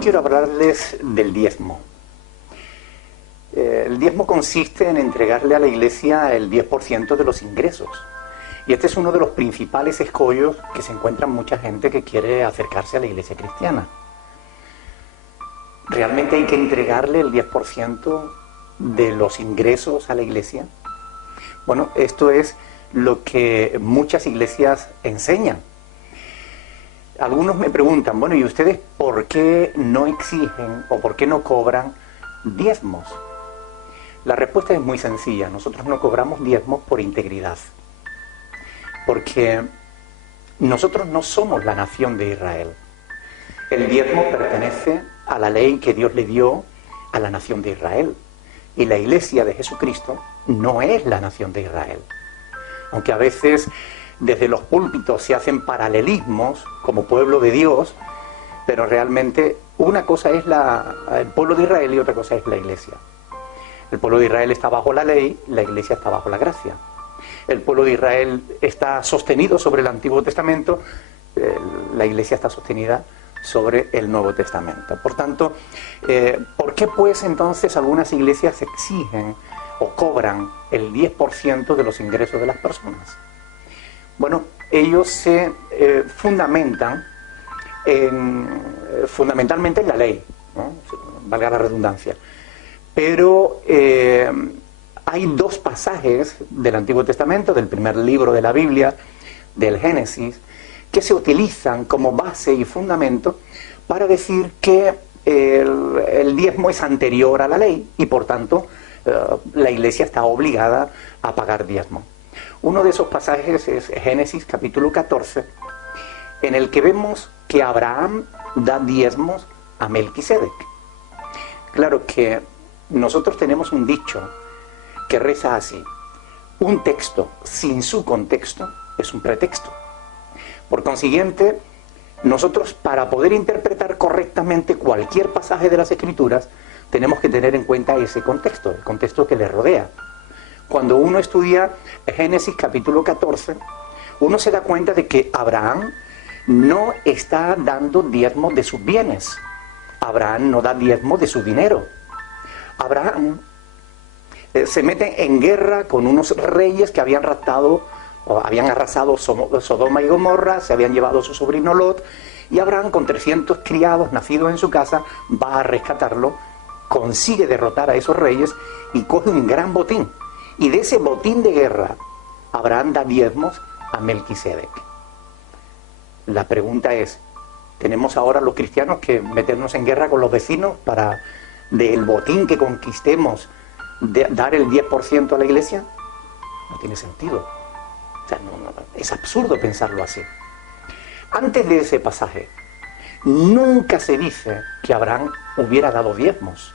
Hoy quiero hablarles del diezmo. El diezmo consiste en entregarle a la Iglesia el 10% de los ingresos. Y este es uno de los principales escollos que se encuentra mucha gente que quiere acercarse a la Iglesia cristiana. ¿Realmente hay que entregarle el 10% de los ingresos a la Iglesia? Bueno, esto es lo que muchas iglesias enseñan. Algunos me preguntan, bueno, ¿y ustedes por qué no exigen o por qué no cobran diezmos? La respuesta es muy sencilla. Nosotros no cobramos diezmos por integridad. Porque nosotros no somos la nación de Israel. El diezmo pertenece a la ley que Dios le dio a la nación de Israel. Y la Iglesia de Jesucristo no es la nación de Israel. Aunque a veces desde los púlpitos se hacen paralelismos como pueblo de Dios, pero realmente una cosa es el pueblo de Israel y otra cosa es la Iglesia. El pueblo de Israel está bajo la ley, la Iglesia está bajo la gracia. El pueblo de Israel está sostenido sobre el Antiguo Testamento, la Iglesia está sostenida sobre el Nuevo Testamento. Por tanto, ¿por qué pues entonces algunas iglesias exigen o cobran el 10% de los ingresos de las personas? Bueno, ellos se fundamentan fundamentalmente en la ley, ¿no? Valga la redundancia. Pero hay dos pasajes del Antiguo Testamento, del primer libro de la Biblia, del Génesis, que se utilizan como base y fundamento para decir que el diezmo es anterior a la ley y por tanto la Iglesia está obligada a pagar diezmo. Uno de esos pasajes es Génesis capítulo 14, en el que vemos que Abraham da diezmos a Melquisedec. Claro que nosotros tenemos un dicho que reza así: un texto sin su contexto es un pretexto. Por consiguiente, nosotros para poder interpretar correctamente cualquier pasaje de las Escrituras tenemos que tener en cuenta ese contexto, el contexto que le rodea. Cuando uno estudia Génesis capítulo 14, uno se da cuenta de que Abraham no está dando diezmo de sus bienes. Abraham no da diezmo de su dinero. Abraham se mete en guerra con unos reyes que habían arrasado Sodoma y Gomorra, se habían llevado a su sobrino Lot, y Abraham, con 300 criados nacidos en su casa, va a rescatarlo, consigue derrotar a esos reyes y coge un gran botín. Y de ese botín de guerra, Abraham da diezmos a Melquisedec. La pregunta es, ¿tenemos ahora los cristianos que meternos en guerra con los vecinos para del botín que conquistemos dar el 10% a la Iglesia? No tiene sentido. O sea, es absurdo pensarlo así. Antes de ese pasaje, nunca se dice que Abraham hubiera dado diezmos.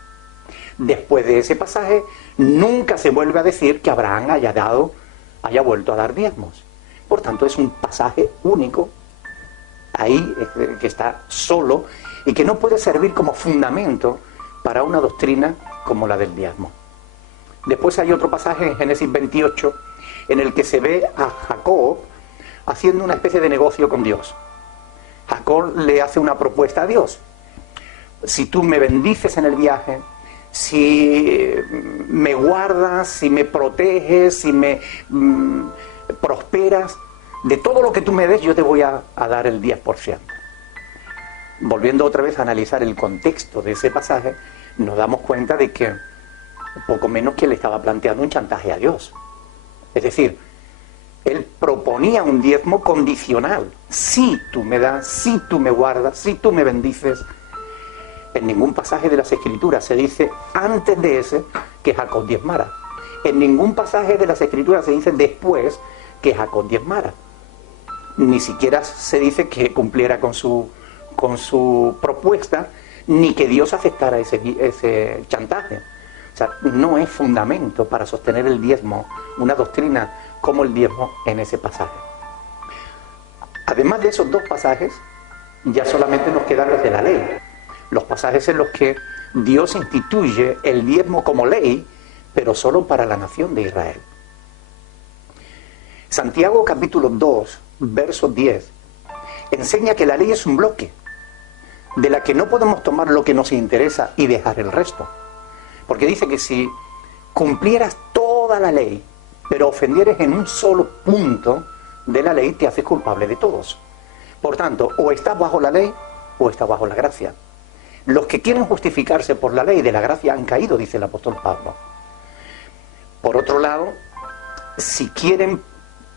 Después de ese pasaje, nunca se vuelve a decir que Abraham haya vuelto a dar diezmos. Por tanto, es un pasaje único, ahí, que está solo, y que no puede servir como fundamento para una doctrina como la del diezmo. Después hay otro pasaje en Génesis 28, en el que se ve a Jacob haciendo una especie de negocio con Dios. Jacob le hace una propuesta a Dios: si tú me bendices en el viaje, si me guardas, si me proteges, si me prosperas, de todo lo que tú me des yo te voy a dar el 10%. Volviendo otra vez a analizar el contexto de ese pasaje, nos damos cuenta de que poco menos que le estaba planteando un chantaje a Dios. Es decir, él proponía un diezmo condicional. Si tú me das, si tú me guardas, si tú me bendices. En ningún pasaje de las Escrituras se dice antes de ese que Jacob diezmara. En ningún pasaje de las Escrituras se dice después que Jacob diezmara. Ni siquiera se dice que cumpliera con su propuesta, ni que Dios aceptara ese chantaje. O sea, no es fundamento para sostener el diezmo, una doctrina como el diezmo en ese pasaje. Además de esos dos pasajes, ya solamente nos quedan los de la ley. Los pasajes en los que Dios instituye el diezmo como ley, pero solo para la nación de Israel. Santiago capítulo 2, verso 10, enseña que la ley es un bloque. de la que no podemos tomar lo que nos interesa y dejar el resto. Porque dice que si cumplieras toda la ley, pero ofendieres en un solo punto de la ley, te haces culpable de todos. Por tanto, o estás bajo la ley o estás bajo la gracia. Los que quieren justificarse por la ley de la gracia han caído, dice el apóstol Pablo. Por otro lado, si quieren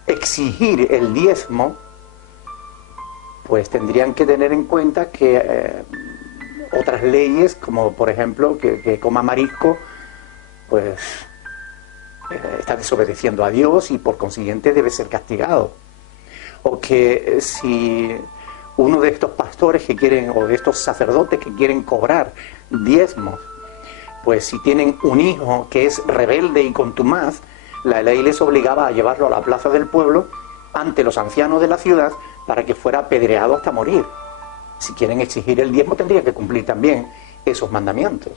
exigir el diezmo, pues tendrían que tener en cuenta que otras leyes, como por ejemplo que coma marisco, pues está desobedeciendo a Dios y por consiguiente debe ser castigado. O que si uno de estos pastores que quieren, o de estos sacerdotes que quieren cobrar diezmos, pues si tienen un hijo que es rebelde y contumaz, la ley les obligaba a llevarlo a la plaza del pueblo ante los ancianos de la ciudad para que fuera apedreado hasta morir. Si quieren exigir el diezmo, tendría que cumplir también esos mandamientos.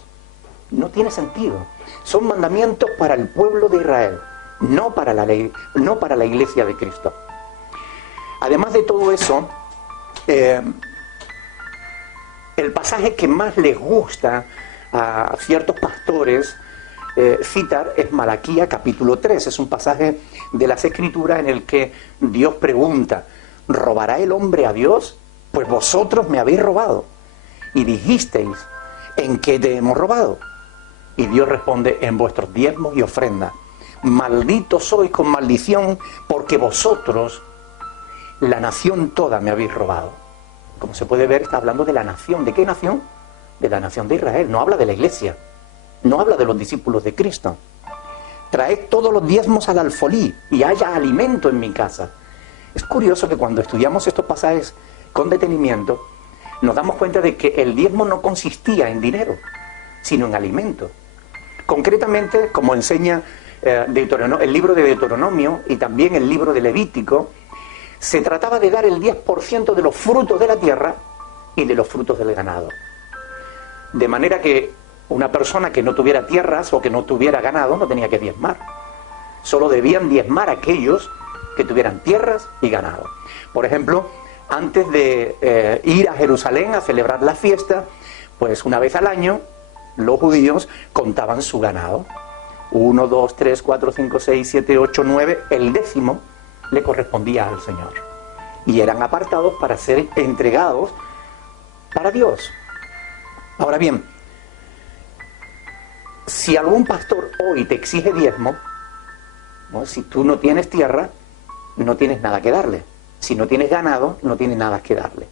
No tiene sentido. Son mandamientos para el pueblo de Israel, no para la ley, no para la iglesia de Cristo. Además de todo eso, el pasaje que más les gusta a ciertos pastores citar es Malaquía capítulo 3. Es un pasaje de las Escrituras en el que Dios pregunta: ¿robará el hombre a Dios? Pues vosotros me habéis robado. Y dijisteis: ¿en qué te hemos robado? Y Dios responde: en vuestros diezmos y ofrendas. Malditos sois con maldición, porque vosotros, la nación toda, me habéis robado. Como se puede ver, está hablando de la nación. ¿De qué nación? De la nación de Israel. No habla de la iglesia. No habla de los discípulos de Cristo. Traed todos los diezmos al alfolí y haya alimento en mi casa. Es curioso que cuando estudiamos estos pasajes con detenimiento, nos damos cuenta de que el diezmo no consistía en dinero, sino en alimento. Concretamente, como enseña el libro de Deuteronomio y también el libro de Levítico, se trataba de dar el 10% de los frutos de la tierra y de los frutos del ganado. De manera que una persona que no tuviera tierras o que no tuviera ganado no tenía que diezmar. Solo debían diezmar aquellos que tuvieran tierras y ganado. Por ejemplo, antes de ir a Jerusalén a celebrar la fiesta, pues una vez al año los judíos contaban su ganado. 1, 2, 3, 4, 5, 6, 7, 8, 9, el 10º le correspondía al Señor. Y eran apartados para ser entregados para Dios. Ahora bien, si algún pastor hoy te exige diezmo, ¿no? Si tú no tienes tierra, no tienes nada que darle. Si no tienes ganado, no tienes nada que darle.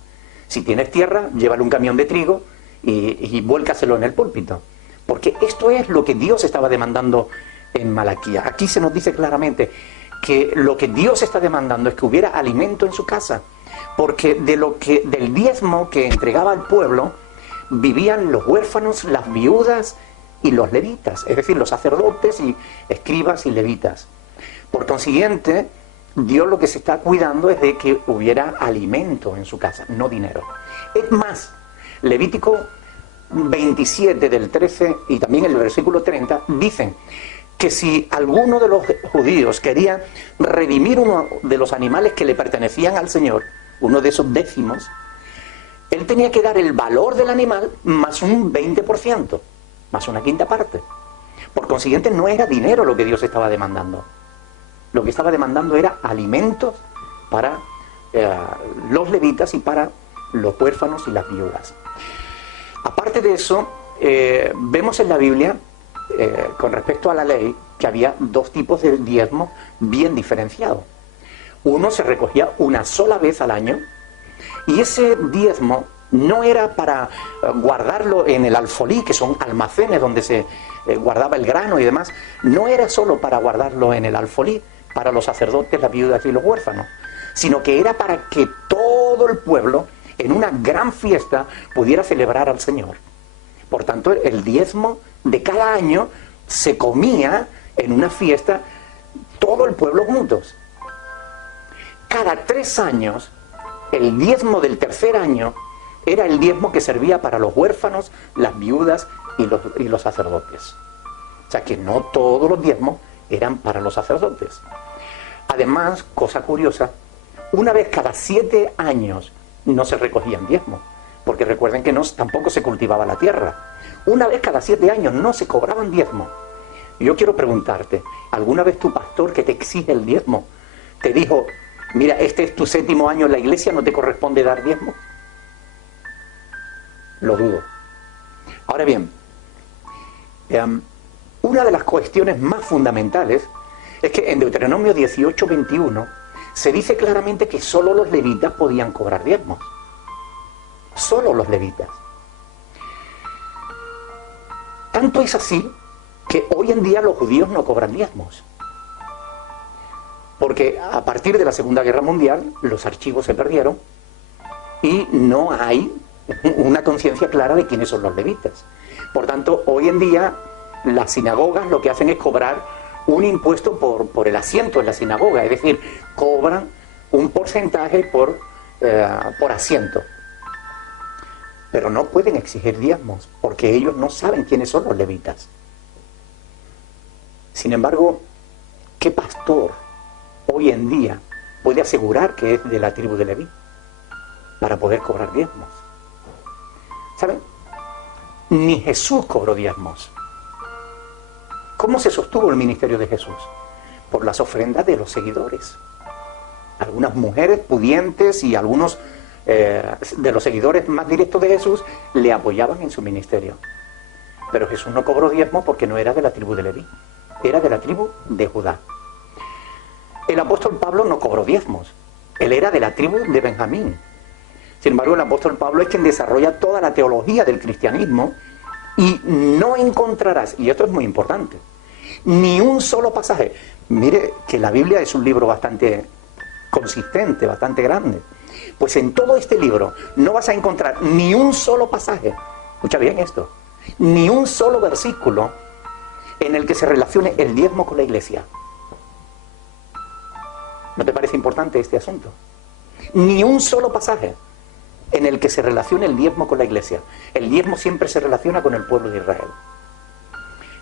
Si tienes tierra, llévale un camión de trigo y vuélcaselo en el púlpito. Porque esto es lo que Dios estaba demandando en Malaquía. Aquí se nos dice claramente que lo que Dios está demandando es que hubiera alimento en su casa. Porque del diezmo que entregaba al pueblo, vivían los huérfanos, las viudas y los levitas, es decir, los sacerdotes y escribas y levitas. Por consiguiente, Dios lo que se está cuidando es de que hubiera alimento en su casa, no dinero. Es más, Levítico 27 del 13 y también el versículo 30 dicen que si alguno de los judíos quería redimir uno de los animales que le pertenecían al Señor, uno de esos décimos, él tenía que dar el valor del animal más un 20%, más una quinta parte. Por consiguiente, no era dinero lo que Dios estaba demandando. Lo que estaba demandando era alimentos para los levitas y para los huérfanos y las viudas. Aparte de eso, vemos en la Biblia, con respecto a la ley, que había dos tipos de diezmo bien diferenciados. Uno se recogía una sola vez al año, y ese diezmo no era para guardarlo en el alfolí, que son almacenes donde se guardaba el grano y demás. No era solo para guardarlo en el alfolí, para los sacerdotes, las viudas y los huérfanos, sino que era para que todo el pueblo, en una gran fiesta, pudiera celebrar al Señor. Por tanto, el diezmo de cada año se comía en una fiesta todo el pueblo juntos. Cada 3 años, el diezmo del tercer año era el diezmo que servía para los huérfanos, las viudas y los sacerdotes. O sea que no todos los diezmos eran para los sacerdotes. Además, cosa curiosa, una vez cada 7 años no se recogían diezmos, porque recuerden que tampoco se cultivaba la tierra. Una vez cada 7 años no se cobraban diezmos. Yo quiero preguntarte, ¿alguna vez tu pastor que te exige el diezmo te dijo, mira, este es tu 7º año en la iglesia, no te corresponde dar diezmo? Lo dudo. Ahora bien, una de las cuestiones más fundamentales es que en Deuteronomio 18:21 se dice claramente que solo los levitas podían cobrar diezmos. Solo los levitas. Tanto es así que hoy en día los judíos no cobran diezmos. Porque a partir de la Segunda Guerra Mundial los archivos se perdieron y no hay una conciencia clara de quiénes son los levitas. Por tanto, hoy en día las sinagogas lo que hacen es cobrar un impuesto por el asiento en la sinagoga, es decir, cobran un porcentaje por asiento. Pero no pueden exigir diezmos, porque ellos no saben quiénes son los levitas. Sin embargo, ¿qué pastor hoy en día puede asegurar que es de la tribu de Leví para poder cobrar diezmos? ¿Saben? Ni Jesús cobró diezmos. ¿Cómo se sostuvo el ministerio de Jesús? Por las ofrendas de los seguidores. Algunas mujeres pudientes y algunos de los seguidores más directos de Jesús le apoyaban en su ministerio. Pero Jesús no cobró diezmos porque no era de la tribu de Leví, era de la tribu de Judá. El apóstol Pablo no cobró diezmos, él era de la tribu de Benjamín. Sin embargo, el apóstol Pablo es quien desarrolla toda la teología del cristianismo y no encontrarás, y esto es muy importante, ni un solo pasaje. Mire que la Biblia es un libro bastante consistente, bastante grande. Pues en todo este libro no vas a encontrar ni un solo pasaje, escucha bien esto, ni un solo versículo en el que se relacione el diezmo con la iglesia. ¿No te parece importante este asunto? Ni un solo pasaje en el que se relacione el diezmo con la iglesia. El diezmo siempre se relaciona con el pueblo de Israel.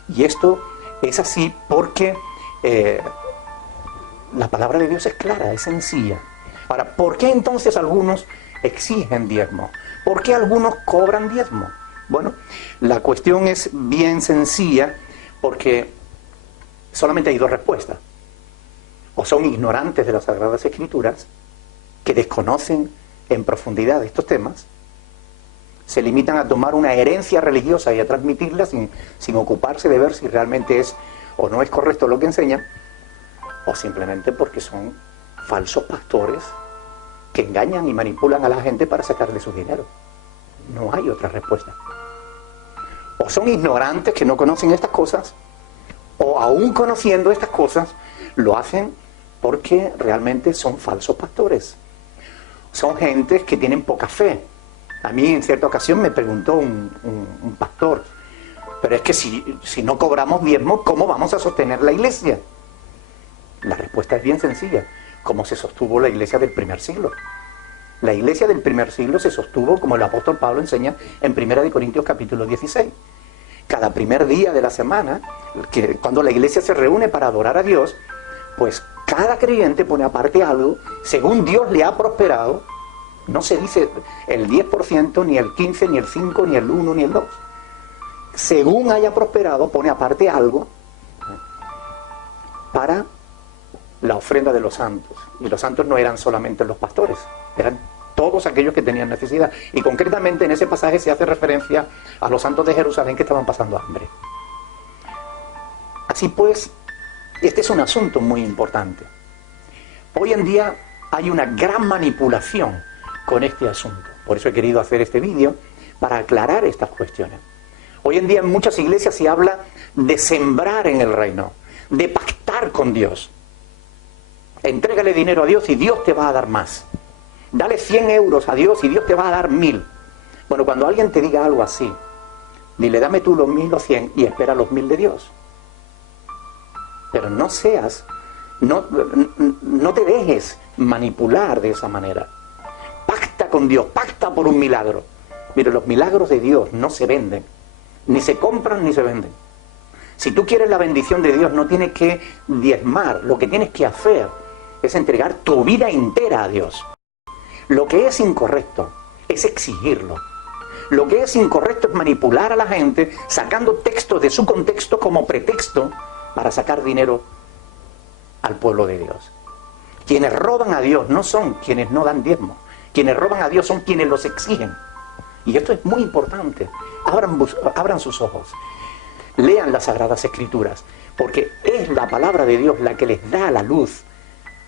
Y esto es así porque la palabra de Dios es clara, es sencilla. Ahora, ¿por qué entonces algunos exigen diezmo? ¿Por qué algunos cobran diezmo? Bueno, la cuestión es bien sencilla porque solamente hay dos respuestas. O son ignorantes de las Sagradas Escrituras, que desconocen en profundidad estos temas, se limitan a tomar una herencia religiosa y a transmitirla sin ocuparse de ver si realmente es o no es correcto lo que enseñan, o simplemente porque son falsos pastores que engañan y manipulan a la gente para sacarle su dinero. No hay otra respuesta. O son ignorantes que no conocen estas cosas, o aún conociendo estas cosas, lo hacen porque realmente son falsos pastores. Son gentes que tienen poca fe. A mí en cierta ocasión me preguntó un pastor, pero es que si no cobramos diezmo, ¿cómo vamos a sostener la iglesia? La respuesta es bien sencilla. Como se sostuvo la iglesia del primer siglo. La iglesia del primer siglo se sostuvo, como el apóstol Pablo enseña en 1 Corintios capítulo 16. Cada primer día de la semana, cuando la iglesia se reúne para adorar a Dios, pues cada creyente pone aparte algo, según Dios le ha prosperado. No se dice el 10%, ni el 15%, ni el 5%, ni el 1%, ni el 2%. Según haya prosperado, pone aparte algo para la ofrenda de los santos. Y los santos no eran solamente los pastores, eran todos aquellos que tenían necesidad. Y concretamente en ese pasaje se hace referencia a los santos de Jerusalén que estaban pasando hambre. Así pues, este es un asunto muy importante. Hoy en día hay una gran manipulación con este asunto. Por eso he querido hacer este vídeo, para aclarar estas cuestiones. Hoy en día en muchas iglesias se habla de sembrar en el reino, de pactar con Dios. Entrégale dinero a Dios y Dios te va a dar más. Dale 100 euros a Dios y Dios te va a dar 1000. Bueno, cuando alguien te diga algo así, dile, dame tú los 1000 o 100 y espera los 1000 de Dios. Pero no te dejes manipular de esa manera. Pacta con Dios, pacta por un milagro. Mire, los milagros de Dios no se venden, ni se compran ni se venden. Si tú quieres la bendición de Dios, no tienes que diezmar, lo que tienes que hacer es entregar tu vida entera a Dios. Lo que es incorrecto, es exigirlo. Lo que es incorrecto es manipular a la gente sacando textos de su contexto como pretexto para sacar dinero al pueblo de Dios. Quienes roban a Dios no son quienes no dan diezmo. Quienes roban a Dios son quienes los exigen. Y esto es muy importante. Abran sus ojos. Lean las Sagradas Escrituras, porque es la palabra de Dios la que les da la luz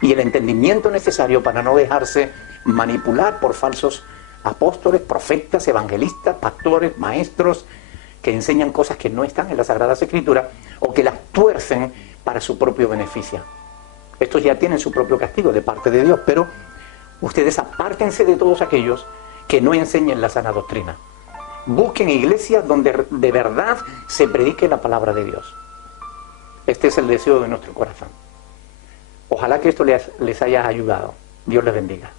y el entendimiento necesario para no dejarse manipular por falsos apóstoles, profetas, evangelistas, pastores, maestros, que enseñan cosas que no están en las Sagradas Escrituras o que las tuercen para su propio beneficio. Estos ya tienen su propio castigo de parte de Dios, pero ustedes apártense de todos aquellos que no enseñen la sana doctrina. Busquen iglesias donde de verdad se predique la palabra de Dios. Este es el deseo de nuestro corazón. Ojalá que esto les haya ayudado. Dios les bendiga.